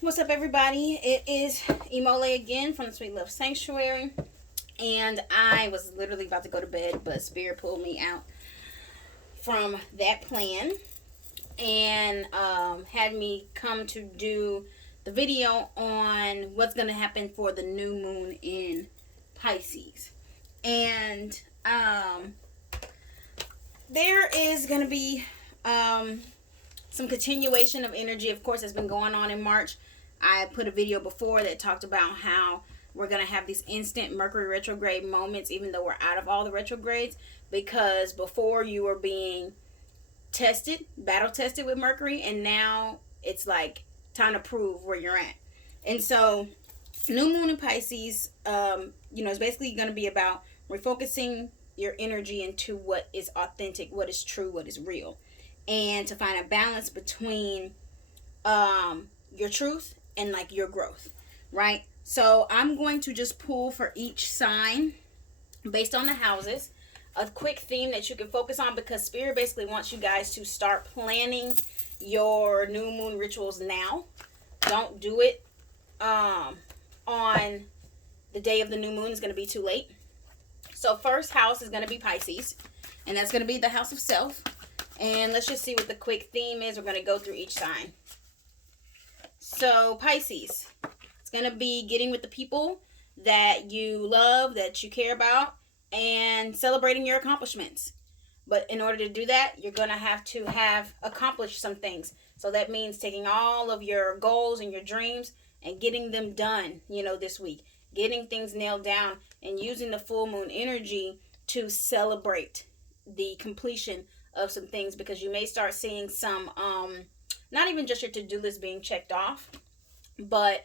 What's up, everybody? It is Emole again from the Sweet Love Sanctuary, and I was literally about to go to bed, but Spirit pulled me out from that plan and had me come to do the video on what's going to happen for the new moon in Pisces. And there is going to be some continuation of energy, of course, that's been going on in March. I put a video before that talked about how we're going to have these instant Mercury retrograde moments, even though we're out of all the retrogrades, because before you were being tested, battle tested with Mercury, and now it's like time to prove where you're at. And so, new moon in Pisces, is basically going to be about refocusing your energy into what is authentic, what is true, what is real, and to find a balance between your truth and like your growth, right? So I'm going to just pull for each sign based on the houses a quick theme that you can focus on, because Spirit basically wants you guys to start planning your new moon rituals now. Don't do it on the day of the new moon. It's going to be too late. So first house is going to be Pisces, and that's going to be the house of self. And let's just see what the quick theme is. We're going to go through each sign. So Pisces, it's going to be getting with the people that you love, that you care about, and celebrating your accomplishments. But in order to do that, you're going to have accomplished some things. So that means taking all of your goals and your dreams and getting them done, this week. Getting things nailed down and using the full moon energy to celebrate the completion of some things, because you may start seeing some not even just your to-do list being checked off, but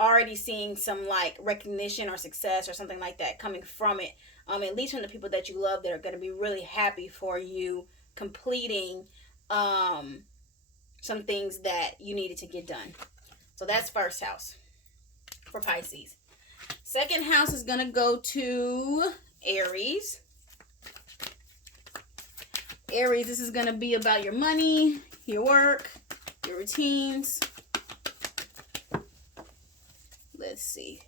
already seeing some like recognition or success or something like that coming from it, at least from the people that you love, that are going to be really happy for you completing some things that you needed to get done. So that's first house for Pisces. Second house is going to go to Aries. Aries, this is going to be about your money, your work, your routines. Let's see.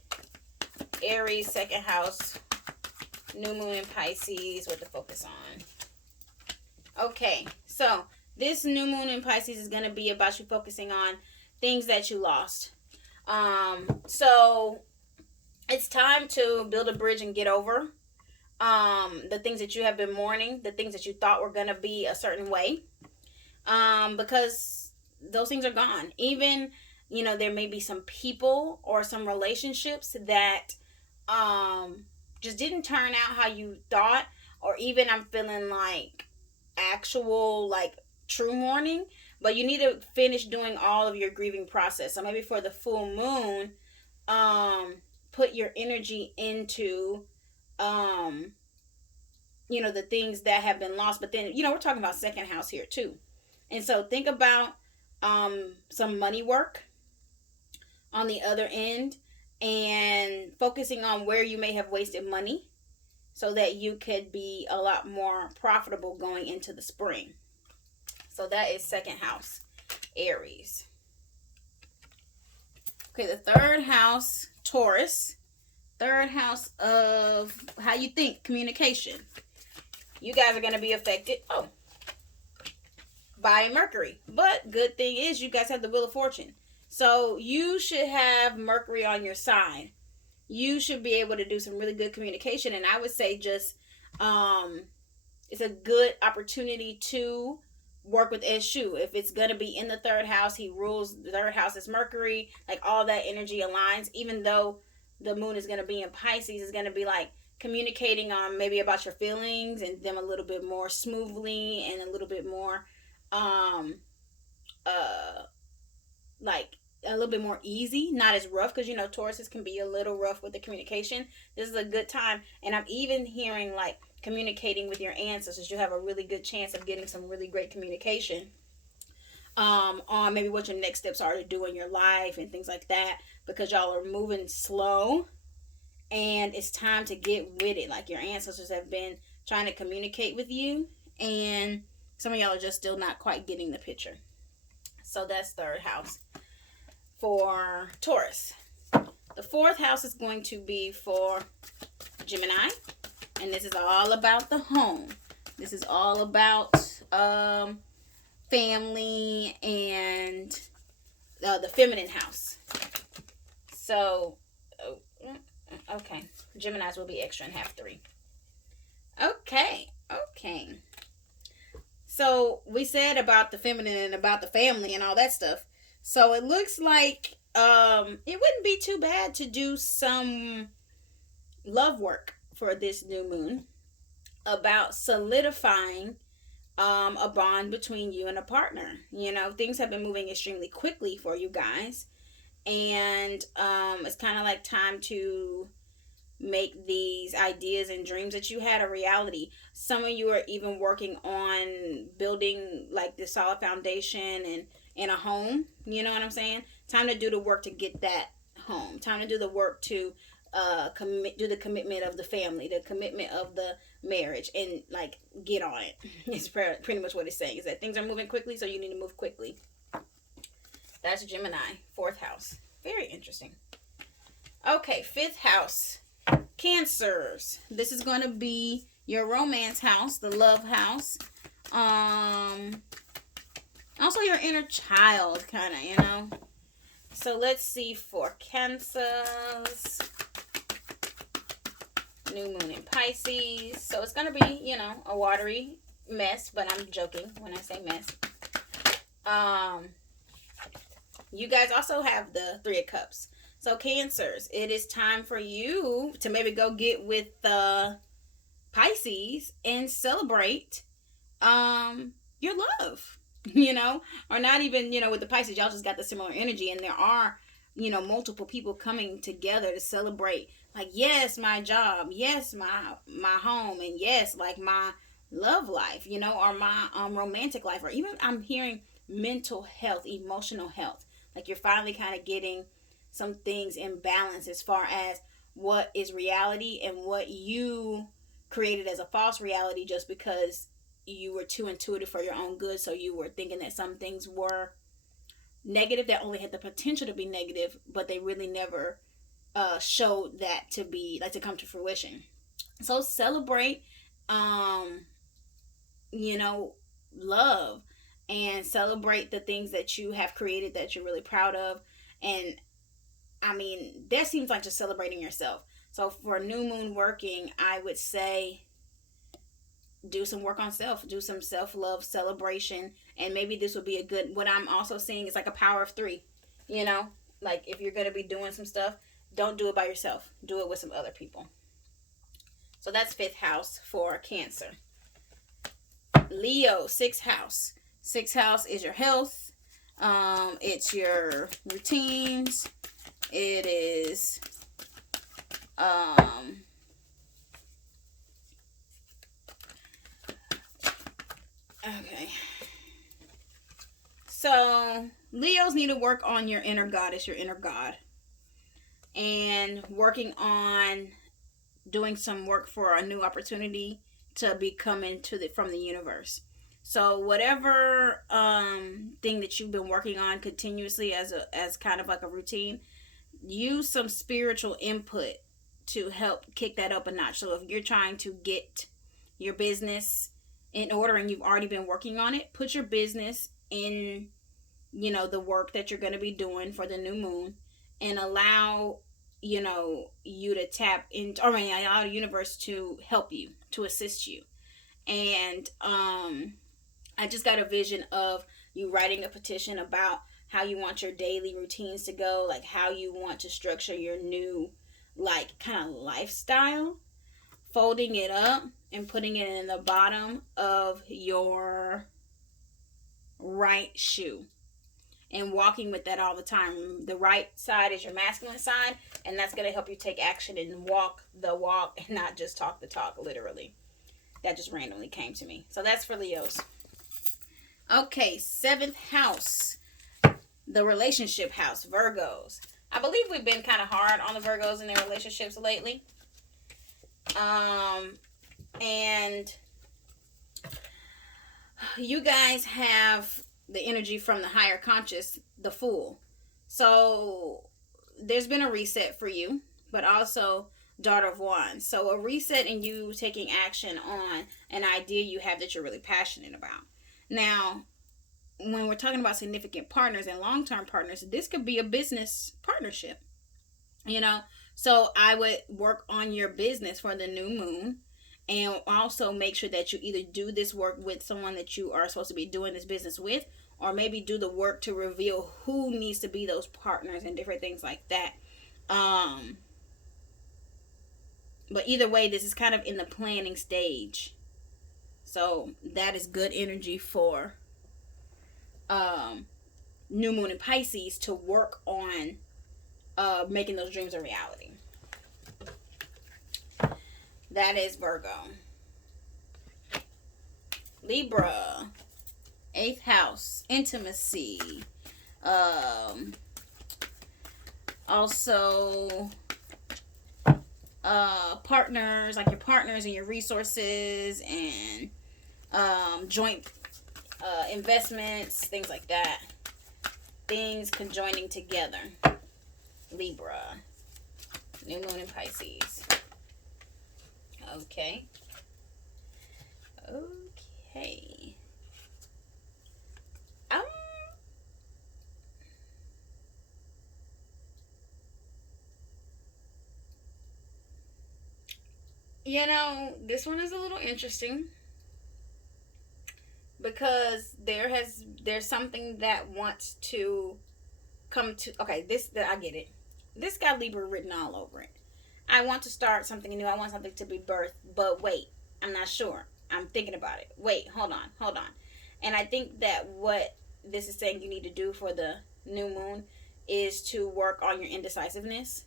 Aries, second house, new moon in Pisces, what to focus on. Okay, so this new moon in Pisces is going to be about you focusing on things that you lost. So it's time to build a bridge and get over the things that you have been mourning, the things that you thought were going to be a certain way, because those things are gone. Even, there may be some people or some relationships that just didn't turn out how you thought, or even I'm feeling like actual, like true mourning, but you need to finish doing all of your grieving process. So maybe for the full moon, put your energy into the things that have been lost. But then, we're talking about second house here too. And so think about some money work on the other end, and focusing on where you may have wasted money so that you could be a lot more profitable going into the spring. So that is second house, Aries. Okay, the third house, Taurus. Third house of how you think, communication. You guys are going to be affected by Mercury. But good thing is you guys have the Wheel of Fortune. So you should have Mercury on your side. You should be able to do some really good communication. And I would say just it's a good opportunity to work with Eshu. If it's going to be in the third house, he rules the third house is Mercury. Like all that energy aligns, even though the moon is going to be in Pisces, is going to be like communicating on maybe about your feelings and them a little bit more smoothly and a little bit more like a little bit more easy, not as rough, because Tauruses can be a little rough with the communication. This is a good time, and I'm even hearing like communicating with your ancestors. You have a really good chance of getting some really great communication on maybe what your next steps are to do in your life and things like that, because y'all are moving slow and it's time to get with it. Like your ancestors have been trying to communicate with you, and some of y'all are just still not quite getting the picture. So that's third house for Taurus. The fourth house is going to be for Gemini. And this is all about the home. This is all about family and the feminine house. So, okay. Geminis will be extra and have 3. Okay. So, we said about the feminine and about the family and all that stuff. So, it looks like it wouldn't be too bad to do some love work for this new moon about solidifying a bond between you and a partner. You know, things have been moving extremely quickly for you guys, and it's kind of like time to make these ideas and dreams that you had a reality. Some of you are even working on building like this solid foundation and in a home. You know what I'm saying? Time to do the work to get that home. Time to do the work to do the commitment of the family, the commitment of the marriage, and like get on it. It's pretty much what it's saying, is that things are moving quickly, so you need to move quickly. That's Gemini, 4th house. Very interesting. Okay, 5th house, Cancers. This is going to be your romance house, the love house. Also your inner child, kind of, you know. So let's see for Cancers. New moon in Pisces. So it's going to be, you know, a watery mess, but I'm joking when I say mess. You guys also have the 3 of Cups. So Cancers, it is time for you to maybe go get with Pisces and celebrate your love, you know, or not even, you know, with the Pisces, y'all just got the similar energy, and there are, you know, multiple people coming together to celebrate. Like, yes, my job, yes, my home, and yes, like my love life, you know, or my romantic life, or even I'm hearing mental health, emotional health. Like you're finally kind of getting some things in balance as far as what is reality and what you created as a false reality just because you were too intuitive for your own good. So you were thinking that some things were negative that only had the potential to be negative, but they really never showed that to be like to come to fruition. So celebrate you know, love, and celebrate the things that you have created that you're really proud of. And I mean, that seems like just celebrating yourself. So for new moon working, I would say do some work on self, do some self-love celebration, and maybe this would be a good, what I'm also seeing is like a power of 3, you know, like if you're going to be doing some stuff, don't do it by yourself, do it with some other people. So that's 5th house for Cancer. Leo, 6th house. 6th house is your health. It's your routines. It is okay. So Leos need to work on your inner goddess, your inner god, and working on doing some work for a new opportunity to be coming from the universe. So whatever thing that you've been working on continuously as kind of like a routine, use some spiritual input to help kick that up a notch. So if you're trying to get your business in order and you've already been working on it, put your business in, you know, the work that you're going to be doing for the new moon, and allow, you know, you to tap into, or allow the universe to help you, to assist you. And I just got a vision of you writing a petition about how you want your daily routines to go, like how you want to structure your new, like, kind of lifestyle, folding it up and putting it in the bottom of your right shoe and walking with that all the time. The right side is your masculine side, and that's going to help you take action and walk the walk and not just talk the talk, literally. That just randomly came to me. So that's for Leos. Okay, 7th house, the relationship house, Virgos. I believe we've been kind of hard on the Virgos in their relationships lately. And you guys have the energy from the higher conscious, the Fool. So there's been a reset for you, but also Daughter of Wands. So a reset in you taking action on an idea you have that you're really passionate about. Now, when we're talking about significant partners and long-term partners, this could be a business partnership, you know. So I would work on your business for the new moon, and also make sure that you either do this work with someone that you are supposed to be doing this business with, or maybe do the work to reveal who needs to be those partners and different things like that. But either way, this is kind of in the planning stage. So that is good energy for new moon in Pisces to work on making those dreams a reality. That is Virgo. Libra, 8th house, intimacy. Also partners, like your partners and your resources, and joint investments, things like that. Things conjoining together. Libra, new moon in Pisces. Okay. You know, this one is a little interesting because there's something that wants to come to. Okay, I get it. This got Libra written all over it. I want to start something new. I want something to be birthed, but wait, I'm not sure. I'm thinking about it. Wait, hold on. And I think that what this is saying you need to do for the new moon is to work on your indecisiveness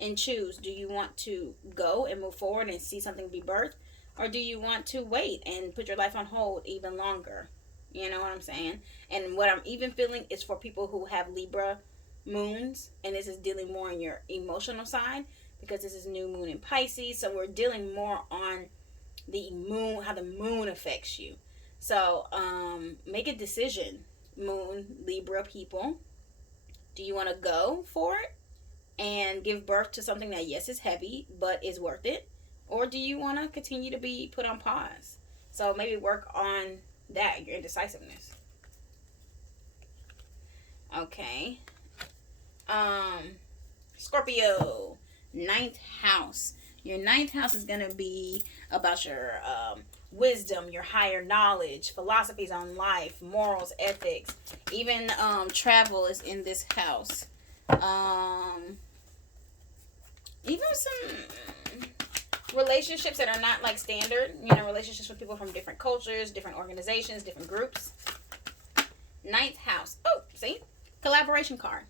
and choose. Do you want to go and move forward and see something be birthed? Or do you want to wait and put your life on hold even longer? You know what I'm saying? And what I'm even feeling is for people who have Libra moons, and this is dealing more on your emotional side, because this is new moon in Pisces, so we're dealing more on the moon, how the moon affects you. So make a decision, moon Libra people. Do you want to go for it and give birth to something that, yes, is heavy but is worth it, or do you want to continue to be put on pause? So maybe work on that, your indecisiveness. Okay. Scorpio, 9th house. Your 9th house is going to be about your wisdom, your higher knowledge, philosophies on life, morals, ethics. Even travel is in this house. Even some relationships that are not like standard, you know, relationships with people from different cultures, different organizations, different groups. 9th house. Oh, see? Collaboration card.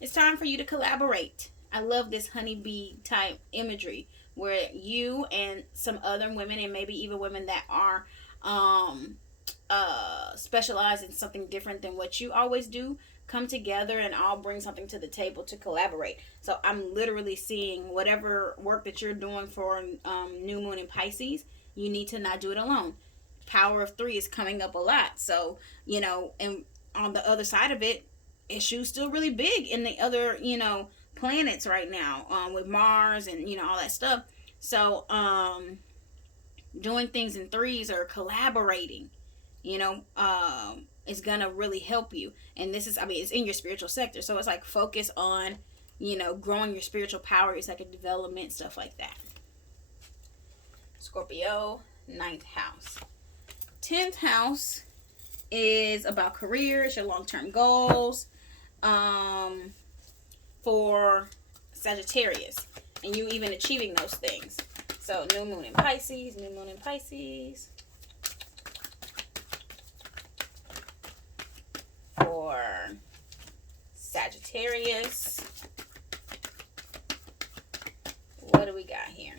It's time for you to collaborate. I love this honeybee type imagery where you and some other women, and maybe even women that are specialized in something different than what you always do, come together and all bring something to the table to collaborate. So I'm literally seeing whatever work that you're doing for new moon in Pisces, you need to not do it alone. Power of 3 is coming up a lot. So, you know, and on the other side of it, issues still really big in the other, you know, planets right now, with Mars and, you know, all that stuff. So doing things in threes or collaborating, you know, is gonna really help you. And this is, I mean, it's in your spiritual sector, so it's like focus on, you know, growing your spiritual power. It's like a development, stuff like that. Scorpio, 9th house. 10th house is about careers, your long-term goals, for Sagittarius, and you even achieving those things. So new moon in Pisces, new moon in Pisces. For Sagittarius, what do we got here?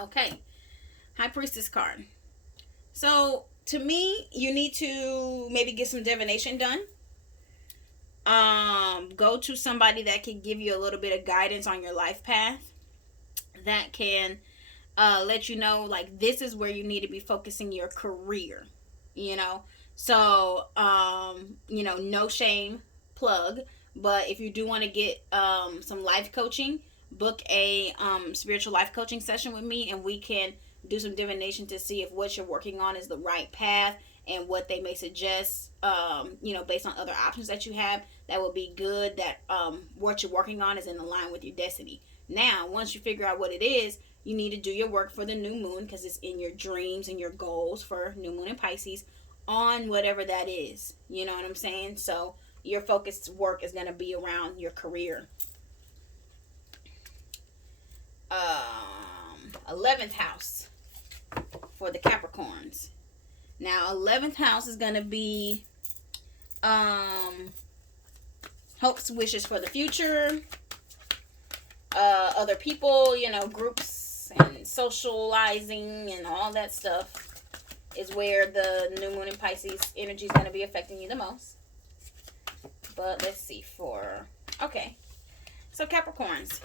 Okay, High Priestess card. So to me, you need to maybe get some divination done. Go to somebody that can give you a little bit of guidance on your life path, that can let you know, like, this is where you need to be focusing your career, you know. So no shame plug, but if you do want to get some life coaching, book a spiritual life coaching session with me, and we can do some divination to see if what you're working on is the right path, and what they may suggest, based on other options that you have that will be good, that what you're working on is in line with your destiny. Now, once you figure out what it is, you need to do your work for the new moon, because it's in your dreams and your goals for new moon in Pisces, on whatever that is. You know what I'm saying? So your focused work is going to be around your career. 11th house for the Capricorns. Now, 11th house is going to be hopes, wishes for the future, other people, groups and socializing and all that stuff is where the new moon in Pisces energy is going to be affecting you the most. But let's see okay. So Capricorns,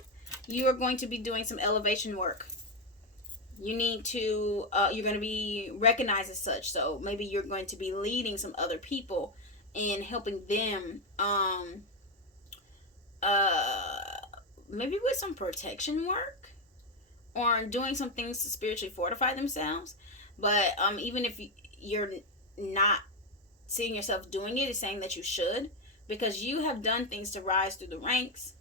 you are going to be doing some elevation work. You need to, you're going to be recognized as such. So maybe you're going to be leading some other people and helping them, maybe with some protection work, or doing some things to spiritually fortify themselves. But even if you're not seeing yourself doing it, it's saying that you should, because you have done things to rise through the ranks,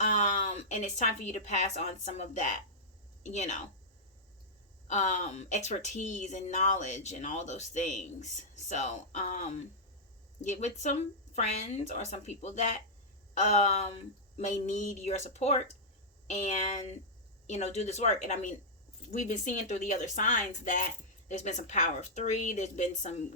and it's time for you to pass on some of that, expertise and knowledge and all those things. So get with some friends or some people that may need your support, and do this work. And I mean, we've been seeing through the other signs that there's been some power of 3. There's been some,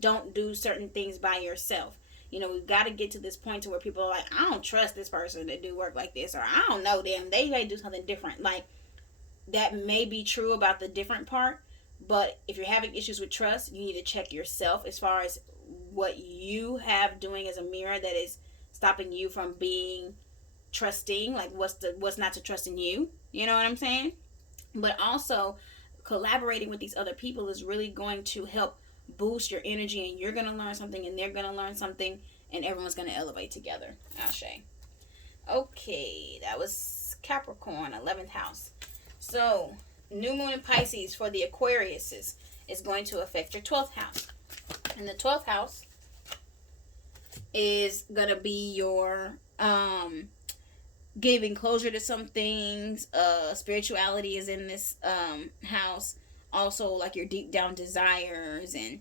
don't do certain things by yourself. We've got to get to this point to where people are like, I don't trust this person to do work like this, or I don't know them, they may do something different. Like, that may be true about the different part, but if you're having issues with trust, you need to check yourself as far as what you have doing as a mirror that is stopping you from being trusting. Like, what's not to trust in you, you know what I'm saying? But also, collaborating with these other people is really going to help boost your energy, and you're going to learn something, and they're going to learn something, and everyone's going to elevate together. Ashe. Okay, that was Capricorn, 11th house. So, new moon in Pisces for the Aquariuses is going to affect your 12th house. And the 12th house is going to be your giving closure to some things. Spirituality is in this house. Also, like your deep down desires and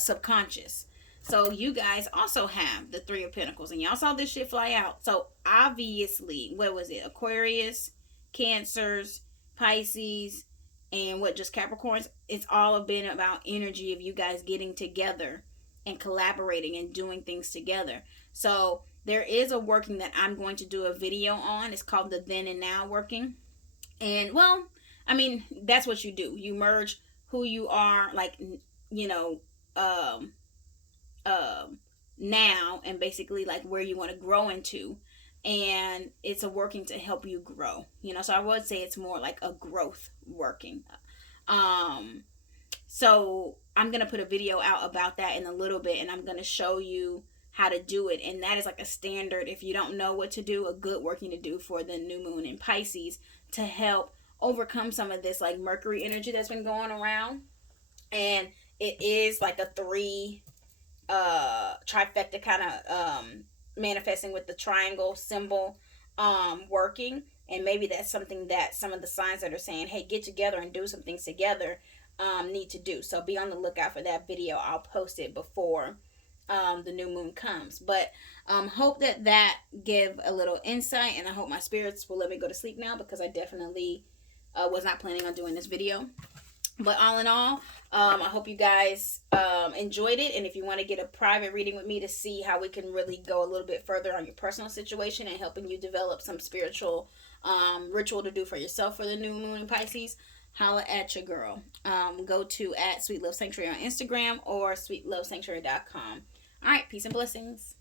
subconscious. So you guys also have the 3 of Pentacles, and y'all saw this shit fly out. So obviously, what was it? Aquarius, Cancers, Pisces, and just Capricorns. It's all been about energy of you guys getting together and collaborating and doing things together. So there is a working that I'm going to do a video on. It's called the then and now working. And that's what you do. You merge who you are, like, now, and basically like where you want to grow into, and it's a working to help you grow. So I would say it's more like a growth working. So I'm gonna put a video out about that in a little bit, and I'm gonna show you how to do it. And that is like a standard, if you don't know what to do, a good working to do for the new moon in Pisces to help overcome some of this like Mercury energy that's been going around. And it is like a 3 trifecta kind of manifesting with the triangle symbol working. And maybe that's something that some of the signs that are saying, hey, get together and do some things together, need to do. So be on the lookout for that video. I'll post it before the new moon comes. But hope that give a little insight, and I hope my spirits will let me go to sleep now, because I definitely was not planning on doing this video. But all in all, I hope you guys enjoyed it. And if you want to get a private reading with me to see how we can really go a little bit further on your personal situation and helping you develop some spiritual ritual to do for yourself for the new moon in Pisces, holla at your girl. Go to @SweetLoveSanctuary on Instagram or sweetlovesanctuary.com. All right, peace and blessings.